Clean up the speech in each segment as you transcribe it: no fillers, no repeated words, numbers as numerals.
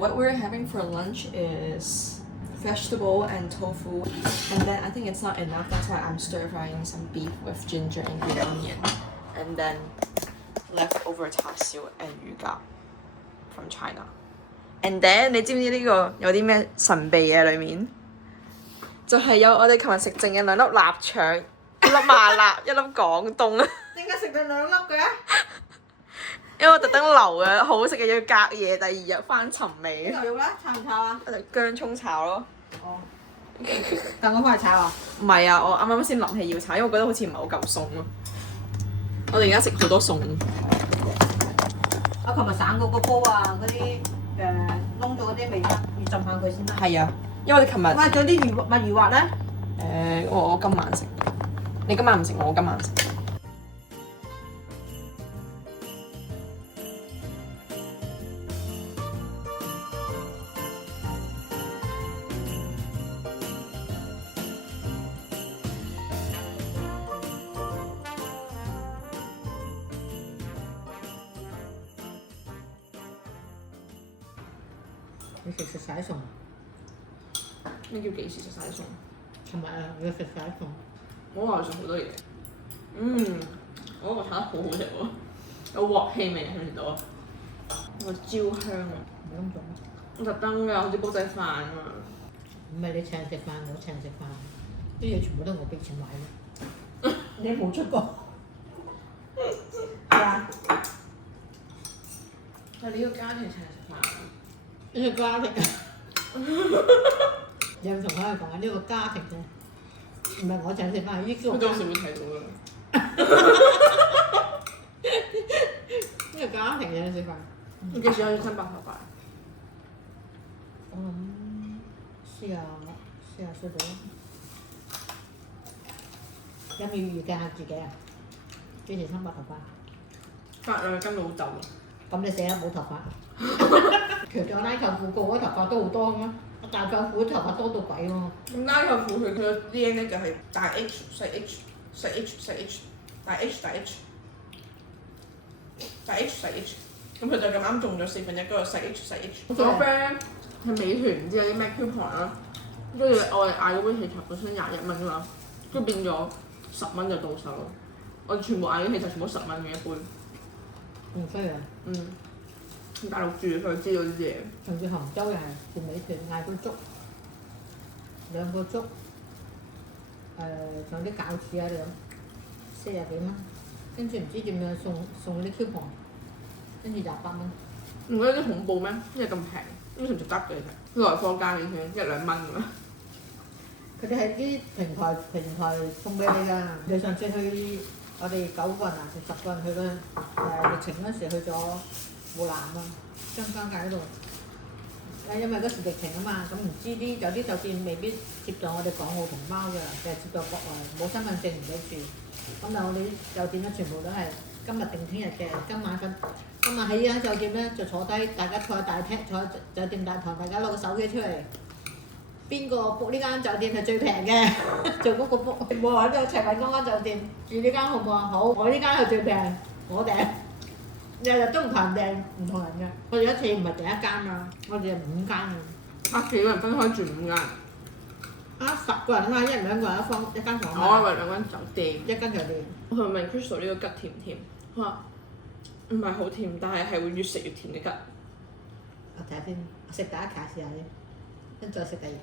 what we're having for lunch is vegetable and tofu, and then I think it's not enough. That's why I'm stir frying some beef with ginger and green onion, and then leftover 叉燒 and 魚餃 from China. And then 你知唔知呢個有啲咩神秘嘢裡面？就係有我哋琴日食剩嘅2粒臘腸，一粒麻辣，一粒廣東。點解食到2粒嘅？因為我特登留嘅，好食嘅要隔夜，第2日翻尋味。牛肉咧，炒唔炒啊？薑葱炒咯。哦。等我翻去炒啊？唔係啊，我啱啱先諗起要炒，因為我覺得好似唔係好夠餸咯。我哋而家食好多餸。我琴日省嗰個煲啊，嗰啲燶咗嗰啲味要浸下佢先得。係啊，因為我哋琴日。哇！仲有啲墨魚滑咧？我今晚食。你今晚唔食，我今晚食。你食晒餸？咩叫幾時食晒餸？尋日啊，你食晒餸。我話食好多嘢。我個炒得好好食喎，有鑊氣味，聽唔聽到啊？有個焦香啊！唔係咁做。我特登㗎，好似煲仔飯啊嘛。唔係你請人食飯，我請人食飯，啲嘢全部都我俾錢買嘅。你冇出過？係啊。係呢個家庭請人食飯。呢個家庭，有同佢哋講呢個家庭嘅，唔係我請食飯，呢個。佢到時會睇到㗎。呢個家庭請食飯。你幾時可以生白頭髮？我諗40歲到。有冇預計下自己啊？幾時生白頭髮？發兩根老豆。咁你死啦！冇頭髮。除咗拉舅父個嗰啲頭髮都好多咩？我大舅父啲頭髮多到鬼喎。咁拉舅父佢個 DNA 就係大 H 細 H 細 H 細 H 大 H 大 H 大 H 細 H， 咁佢就咁啱中咗1/4嗰個細 H 細 H。我 friend 係美團唔知有啲咩 coupon 啦，跟住我哋嗌嗰杯氣茶本身21蚊㗎嘛，跟住變咗10蚊就到手咯。我哋全部嗌啲氣茶全部10蚊嘅一杯。唔衰啊！大陸住佢知道啲嘢。上次杭州又係做美團嗌杯粥，2個粥，仲有啲餃子喺度，40幾蚊，跟住唔知點樣送啲 coupon，跟住28蚊。唔覺得啲恐怖咩？因為咁平，根本唔值得嘅其實。來貨價已經1-2蚊咁樣。佢哋係啲平台送俾你㗎。你上次去我哋9個人啊，定10個人去嗰疫情嗰時去咗湖南啊，張家界嗰度。因為嗰時疫情啊嘛，咁唔知有啲酒店未必接待我哋港澳同胞㗎，就係接待國外冇身份證唔俾住。咁但係我哋啲酒店咧全部都係今日定聽日嘅，今晚喺呢間酒店咧就坐低，大家坐喺大廳，坐喺酒店大堂，大家攞個手機出嚟。邊個 book 呢間酒店係最平嘅？做嗰個 book， 冇話呢個齊品嗰間酒店住呢間好唔好啊？好，我呢間係最平，我訂。日日都唔同人訂，唔同人嘅。我哋一次唔係第1間嘛，我哋係5間啊。幾個人分開住5間？10個人啊嘛，1、2個人一間房。我以為2間酒店。一間酒店。我同問 Crystal 呢個桔甜唔甜？佢話唔係好甜，但係會越食越甜嘅桔。我睇下先，食第一卡試下先，跟住再食第2卡。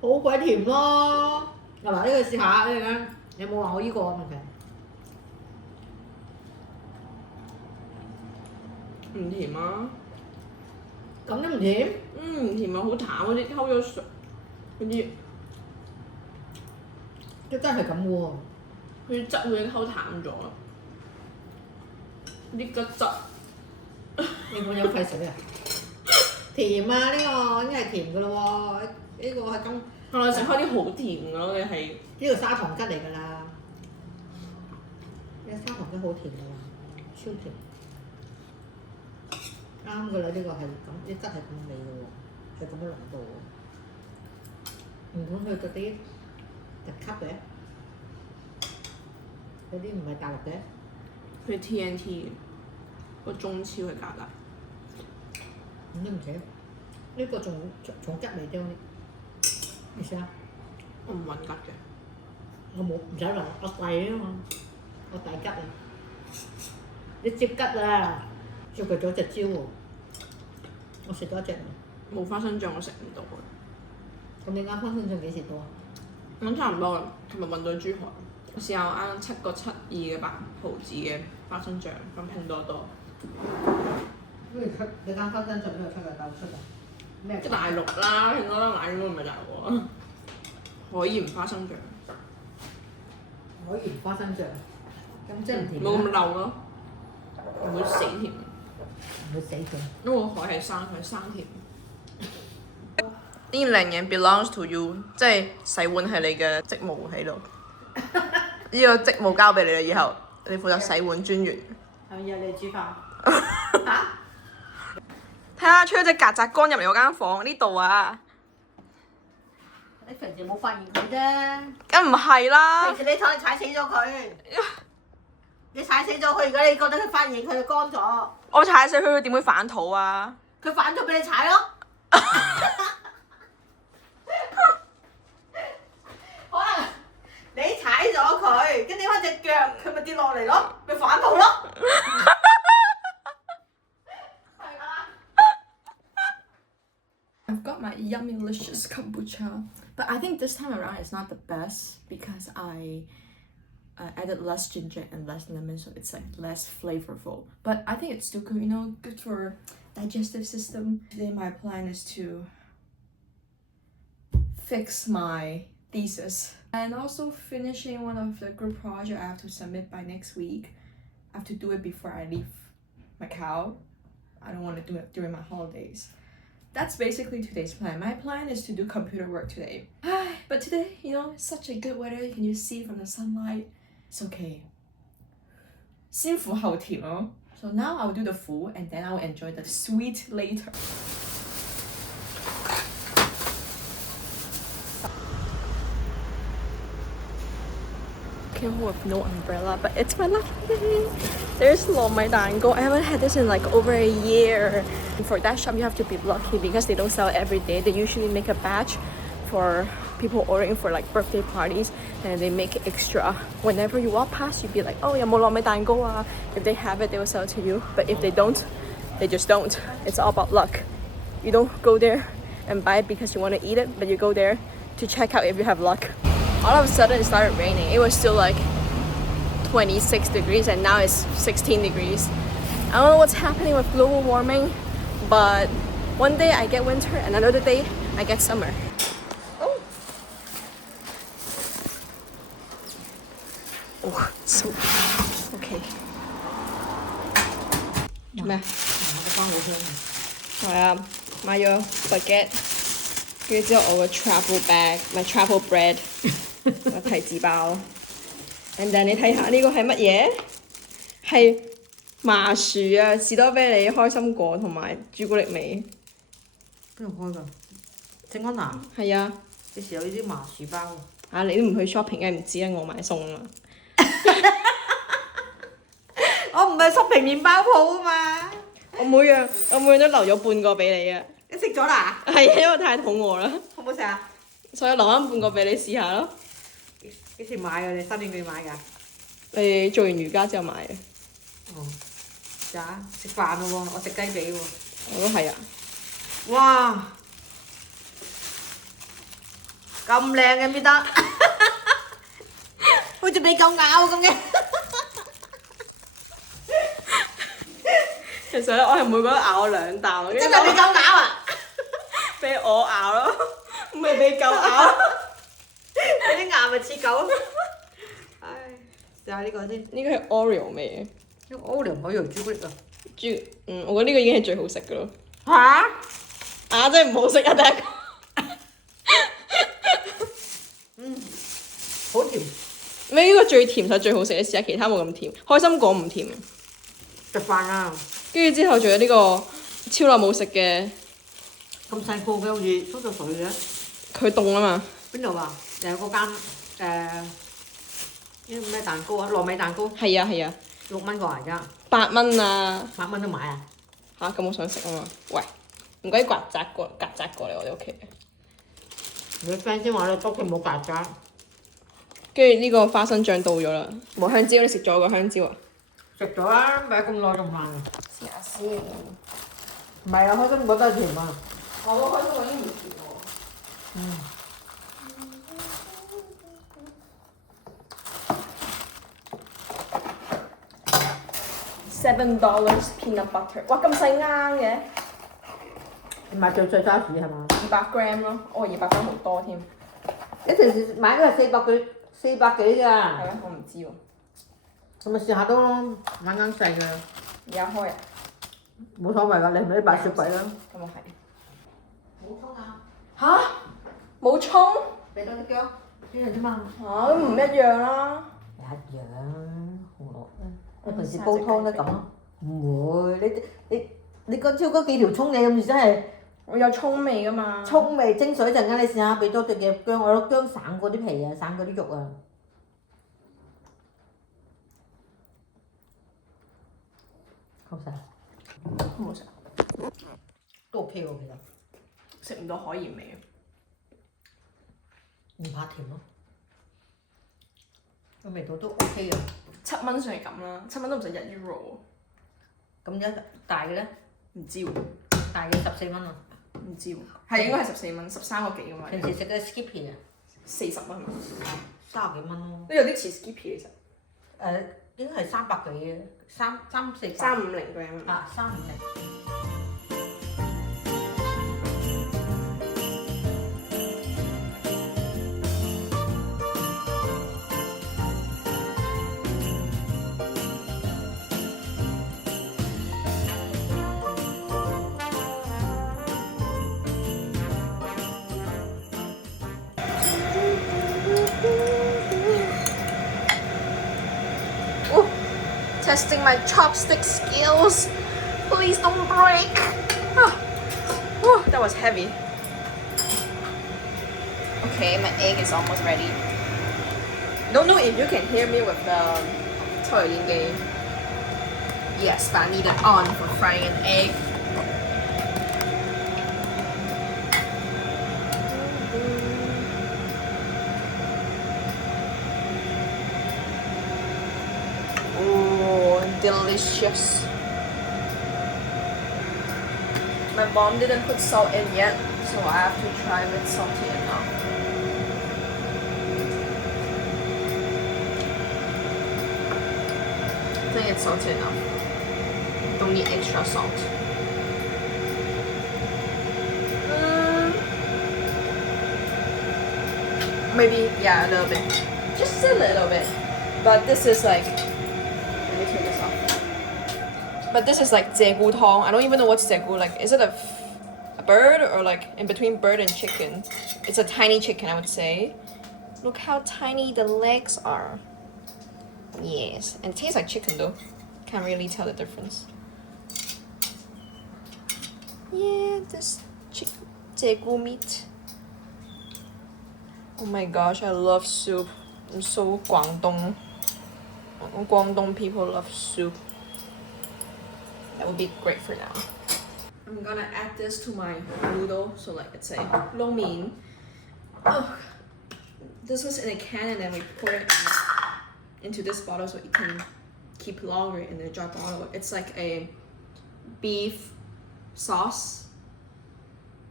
好鬼甜咯！嗱，呢個試下呢個，有冇話我呢個問題？唔甜啊！咁都唔甜？唔甜啊，好淡嗰啲溝咗水嗰啲。都真係咁喎！佢啲汁會已經溝淡咗啦，啲桔汁。你冇飲廢水啊？甜啊！呢個應該係甜㗎咯喎，呢個係咁。我哋食開啲好甜㗎咯，你係呢個砂糖桔嚟㗎啦，呢個砂糖桔好甜㗎啦，超甜，啱㗎啦！呢個係咁，啲桔係咁味㗎喎，係咁嘅濃度喎，唔通佢嗰啲特級嘅？嗰啲唔係大陸嘅。佢 TNT 個中超嘅加大。咁都唔食。呢個仲重質味啲好啲。你試下。我唔混吉嘅。我冇唔使混，我貴啊嘛，我大吉啊！你接吉啊！接佢咗隻蕉喎，我食咗一隻。冇花生醬我食唔到啊！咁你啱花生醬幾時到啊？咁差唔多啦，琴日運到珠海。我試下我啱7.72嘅8毫子嘅花生醬，咁拼多多。你間花生醬邊度出㗎？豆出㗎？咩？即大陸啦，拼多多買應該唔係大陸啊。海鹽花生醬。海鹽花生醬，咁即係唔甜。冇咁漏咯，唔會死甜。唔會死甜。因為海係生甜。呢兩嘢 belongs to you， 即係洗碗係你嘅職務喺度。呢個職務交俾你啦，以後你負責洗碗專員。係咪要你煮飯？睇下出咗隻曱甴乾入嚟我間房呢度啊！你平時冇發現佢啫。梗唔係啦。平時你踩死咗佢，你踩死咗佢，而家你覺得佢發現佢就乾咗。我踩死佢，佢點會反肚啊？佢反咗俾你踩咯。可能你踩咗佢，跟住翻隻腳，佢咪跌落嚟咯，咪反肚咯。I've got my yummy delicious kombucha, but I think this time around it's not the best because I added less ginger and less lemon, so it's like less flavorful. But I think it's still good, you know, good for digestive system. Today my plan is to fix my thesis and also finishing one of the group project I have to submit by next week. I have to do it before I leave Macau. I don't want to do it during my holidays. That's basically today's plan. My plan is to do computer work today. But today, you know, it's such a good weather. Can you see from the sunlight? It's okay. 先苦後甜哦. So now I'll do the full and then I'll enjoy the sweet later. Came home with no umbrella, but it's my lucky day. There's LOVEEE dango. I haven't had this in like over a year. And for that shop, you have to be lucky because they don't sell it every day. They usually make a batch for people ordering for like birthday parties, and they make it extra. Whenever you walk past, you'd be like, oh, 有冇LOVEEE dango啊? If they have it, they will sell it to you. But if they don't, they just don't. It's all about luck. You don't go there and buy it because you want to eat it, but you go there to check out if you have luck. All of a sudden it started raining. It was still like 26 degrees and now it's 16 degrees. I don't know what's happening with global warming, but one day I get winter and another day I get summer. Oh, so okay. 做咩？我幫好香。係啊，買咗 baguette，跟住之後我個 travel bag，唔係 travel bread。個提子包 ，and then 你睇下呢個係乜嘢？係麻薯啊，士多啤梨、開心果同埋朱古力味。邊度開㗎？正安南。係啊。幾時有呢啲麻薯包？啊！你都唔去 shopping 梗係唔知啦，我買餸啊嘛。我唔係 shopping 麵包鋪啊嘛。我每樣都留咗半個俾你啊。你食咗啦？係啊，因為太肚餓啦。好唔好食啊？所以留翻半個俾你試下咯。幾時買㗎？你新年幾買㗎？你做完瑜伽之後買嘅。哦，咋？食飯咯喎，我食雞髀喎。我都係啊。哇！咁靚嘅搣得，好似俾狗咬咁嘅。其實咧，我係每個都咬咗2啖。真係俾狗咬啊！俾我咬咯，唔係俾狗咬。你啲牙咪似狗。唉，試下呢個先。呢個係 Oreo 味嘅。Oreo 唔可以用朱古力啊。我覺得呢個已經係最好食嘅咯。嚇？真係唔好食啊！第一個。好甜。咩？呢個最甜就最好食，你試下其他冇咁甜。開心果唔甜。食飯啊！跟住之後仲有呢個超耐冇食嘅。咁細個嘅好似縮咗水嘅。佢凍啊嘛。邊度啊？有嗰間呢呢個咩蛋糕啊？糯米蛋糕係啊係啊，6蚊個而家，8蚊啊！ 8蚊都買啊！嚇咁我想食啊嘛！喂，唔該曱甴過嚟我哋屋企。你 friend 先話你屋企冇曱甴。跟住呢個花生醬到咗啦，冇香蕉，你食咗個香蕉啊？食咗啦，擺咁耐仲爛。試下先。唔係啊，開心果都係甜啊。我都開心果已經唔甜喎。$7 peanut butter， 哇咁細啱嘅。你買最沙士係嘛200g 咯，哦200g好多添。你平時買都係400幾咋？係咩？我唔知喎。咁咪試下都啱細嘅。而家開啊？冇所謂㗎，你咪啲擺雪櫃啦。咁我係。冇葱啊！吓？冇葱？俾多啲薑，一樣啫嘛。嚇咁唔一樣啦。一樣，我平時煲湯都咁咯。唔會，你嗰超嗰幾條葱，你咁而真係我有葱味㗎嘛。葱味蒸水陣間，你試下俾多隻嘅薑，我攞薑散過啲皮啊，散過啲肉啊。好食。好唔好食？都 OK 喎，其實。食唔到海鹽味。唔怕甜咯。個味道都 OK 嘅。7蚊算係咁啦，7蚊都唔使1 euro 喎。咁一大嘅咧？唔知喎。大嘅14蚊啊。唔知喎。係應該係14蚊，13個幾㗎嘛。平時食嘅 Skippy 啊，40蚊係嘛？30幾蚊咯。都有啲似 Skippy 其實。應該係300幾嘅，350 350g。啊，350。Testing my chopstick skills. Please don't break. That was heavy. Okay, my egg is almost ready. Don't know if you can hear me with the 抽油煙機. Yes, but I need it on for frying an egg. Delicious. My mom didn't put salt in yet, so I have to try with salty enough. I think it's salty enough. Don't need extra salt. Maybe, yeah, a little bit. Just a little bit. But this is like, let me turn this off. But this is like 鷓鴣湯. I don't even know what's 鷓鴣. Like, is it a bird or like in between bird and chicken? It's a tiny chicken, I would say. Look how tiny the legs are. Yes, and it tastes like chicken though. Can't really tell the difference. Yeah, this 鷓鴣meat. Oh my gosh, I love soup. I'm so Guangdong. Guangdong people love soup. That would be great for now. I'm gonna add this to my noodle. So like it's a lo mein. Oh, this was in a can and then we pour it into this bottle so it can keep longer in the dry bottle. It's like a beef sauce.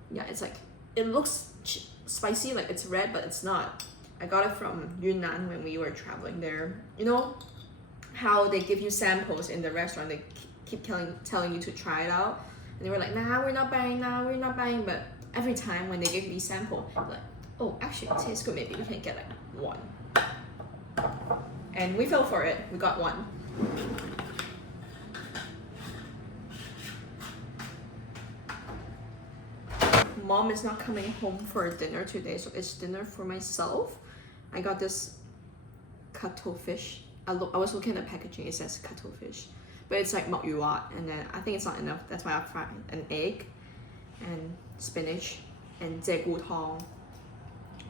Yeah, it's like, it looks spicy, like it's red, but it's not. I got it from Yunnan when we were traveling there. You know how they give you samples in the restaurant, they keep telling you to try it out, and they were like, nah, we're not buying, but every time when they give me sample, I'm like, oh, actually it tastes good, maybe we can get like one. And we fell for it, we got one. Mom is not coming home for dinner today, so it's dinner for myself. I got this cuttlefish. I was looking at the packaging, it says cuttlefish, but it's like mok yuwa, and then I think it's not enough. That's why I fried an egg and spinach and 鷓鴣湯.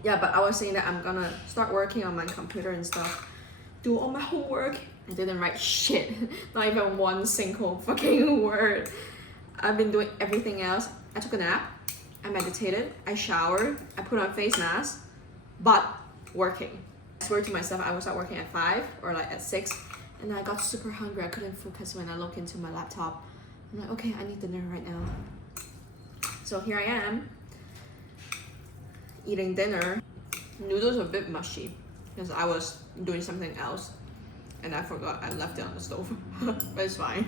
Yeah, but I was saying that I'm gonna start working on my computer and stuff do all my homework. I didn't write shit, not even one single fucking word. I've been doing everything else. I took a nap, I meditated, I showered, I put on face mask, but working. I swear to myself I will start working at 5 or like at 6, and I got super hungry. I couldn't focus when I looked into my laptop. I'm like, okay, I need dinner right now. So here I am, eating dinner. Noodles are a bit mushy because I was doing something else and I forgot I left it on the stove, but it's fine.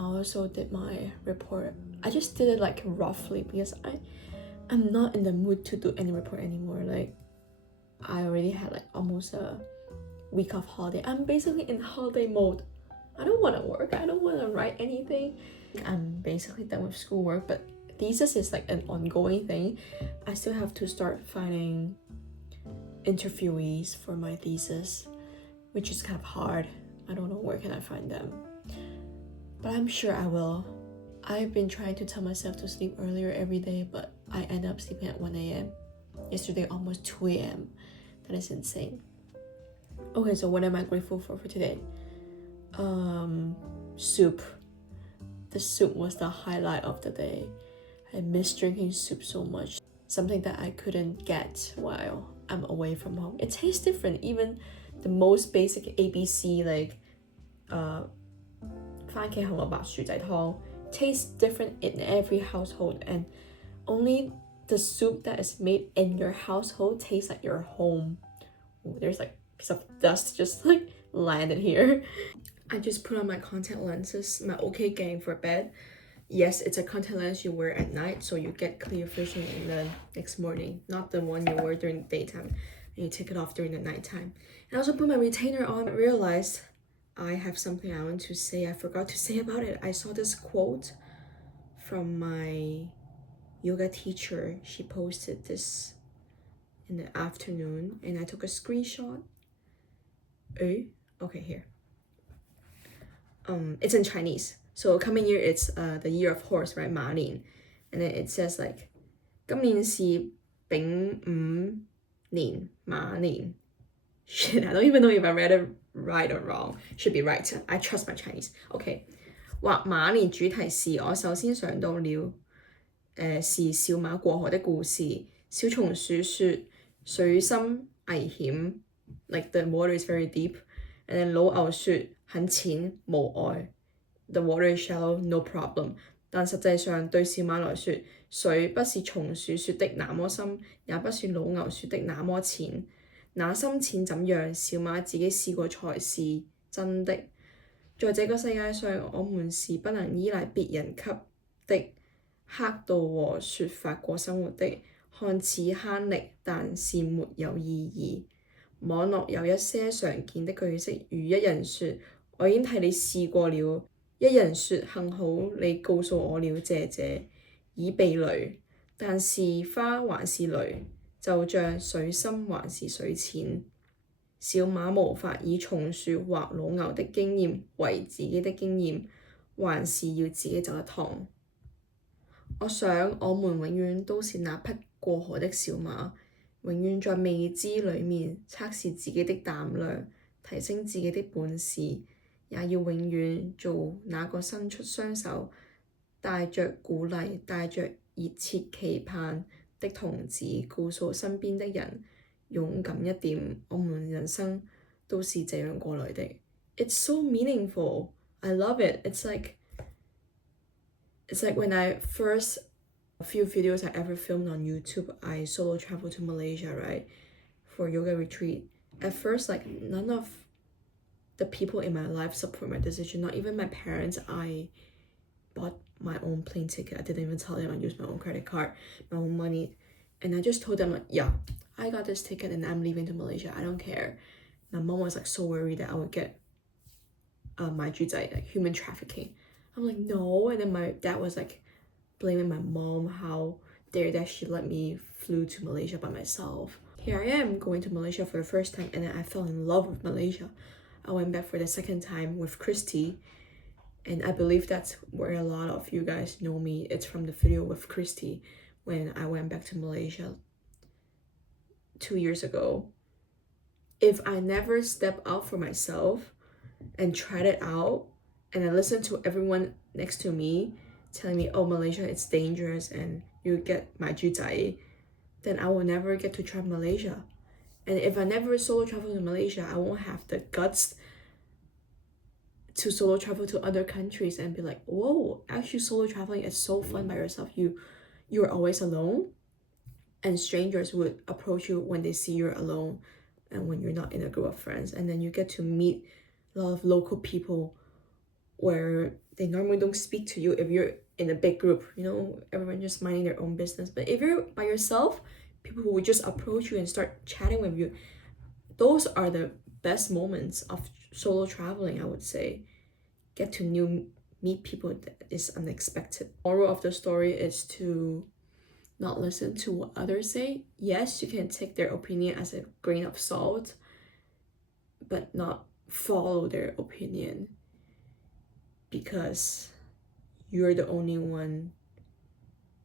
I also did my report. I just did it like roughly because I'm not in the mood to do any report anymore. Like I already had like almost a week of holiday. I'm basically in holiday mode. I don't want to work. I don't want to write anything. I'm basically done with schoolwork, but thesis is like an ongoing thing. I still have to start finding interviewees for my thesis, which is kind of hard. I don't know where can I find them, but I'm sure I will. I've been trying to tell myself to sleep earlier every day, but I end up sleeping at 1 a.m. Yesterday almost 2 a.m. That is insane. Okay, so what am I grateful for today? Soup. The soup was the highlight of the day. I miss drinking soup so much. Something that I couldn't get while I'm away from home. It tastes different. Even the most basic ABC like 番茄紅蘿蔔薯仔湯 tastes different in every household, and only the soup that is made in your household tastes like your home. Ooh, there's like a piece of dust just like landed here. I just put on my contact lenses, my OK gang for bed. Yes, it's a contact lens you wear at night so you get clear vision in the next morning, not the one you wear during the daytime and you take it off during the nighttime. And I also put my retainer on. I realized I have something I want to say. I forgot to say about it. I saw this quote from my yoga teacher. She posted this in the afternoon and I took a screenshot. Okay, here. It's in Chinese. So coming year, it's the year of horse, right? 马年. And then it says like 今年是丙午年马年. Shit, I don't even know if I read it right or wrong. Should be right. I trust my Chinese. Okay. 畫馬年主題是我首先想到了是小馬過河的故事。小松鼠說水深危險 like the water is very deep. And then 老牛說很淺無礙 the water is shallow, no problem. 但實際上對小馬來說，水不是松鼠說的那麼深，也不是老牛說的那麼淺。那深淺怎樣，小馬自己試過才是真的。在這個世界上，我們是不能依賴別人給的刻度和說法過生活的，看似慳力，但是沒有意義。網絡有一些常見的句式，如一人說我已經替你試過了，一人說幸好你告訴我了，謝謝，已被雷，但是花還是雷，就像水深還是水淺。小馬無法以松鼠或老牛的經驗為自己的經驗，還是要自己走一趟。我想我們永遠都是那匹過河的小馬，永遠在未知裡面測試自己的膽量，提升自己的本事，也要永遠做那個伸出雙手，帶着鼓勵，帶着熱切期盼的童子，告訴身邊的人，勇敢一點，我們人生都是這樣過來的。It's so meaningful. I love it. It's like when I first few videos I ever filmed on YouTube, I solo traveled to Malaysia, right, for yoga retreat. At first, like none of the people in my life support my decision, not even my parents. I bought my own plane ticket. I didn't even tell them I used my own credit card, my own money. And I just told them like, yeah, I got this ticket and I'm leaving to Malaysia. I don't care. My mom was like so worried that I would get my like human trafficking. I'm like, no. And then my dad was like blaming my mom, how dare that she let me flew to Malaysia by myself. here I am going to Malaysia for the first time, and then I fell in love with Malaysia. I went back for the second time with Christy, and I believe that's where a lot of you guys know me. It's from the video with Christy when I went back to Malaysia 2 years ago. If I never step out for myself and tried it out, and I listened to everyone next to me telling me, oh, Malaysia, it's dangerous and you get maju zai, then I will never get to try Malaysia. And if I never solo travel to Malaysia, I won't have the guts to solo travel to other countries and be like, whoa, actually solo traveling is so fun by yourself. You're always alone, and strangers would approach you when they see you're alone and when you're not in a group of friends. And then you get to meet a lot of local people where they normally don't speak to you if you're in a big group, you know, everyone just minding their own business. But if you're by yourself, people who would just approach you and start chatting with you, those are the best moments of solo traveling, I would say. Get to meet people that is unexpected. Moral of the story is to not listen to what others say. Yes, you can take their opinion as a grain of salt, but not follow their opinion, because you're the only one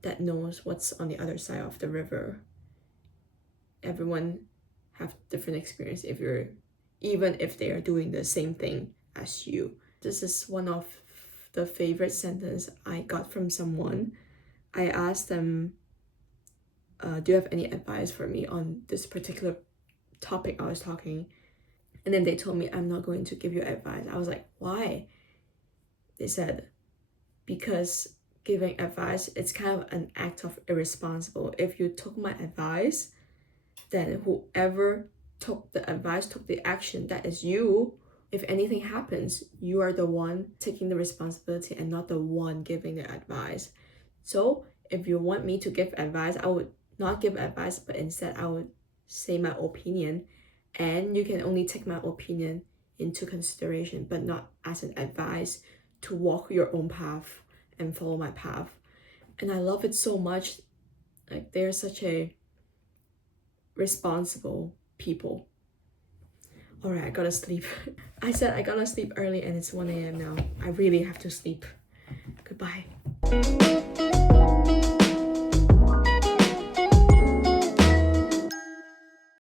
that knows what's on the other side of the river. Everyone have different experience even if they are doing the same thing as you. This is one of the favorite sentence I got from someone. I asked them, do you have any advice for me on this particular topic I was talking? And then they told me, I'm not going to give you advice. I was like, why? They said, because giving advice, it's kind of an act of irresponsible. If you took my advice, then whoever took the advice, took the action, that is you. If anything happens, you are the one taking the responsibility and not the one giving the advice. So if you want me to give advice, I would not give advice, but instead I would say my opinion, and you can only take my opinion into consideration, but not as an advice to walk your own path and follow my path. And I love it so much. Like, they're such a responsible people. Alright, I gotta sleep. I said I gotta sleep early and it's 1 a.m. now. I really have to sleep. Goodbye.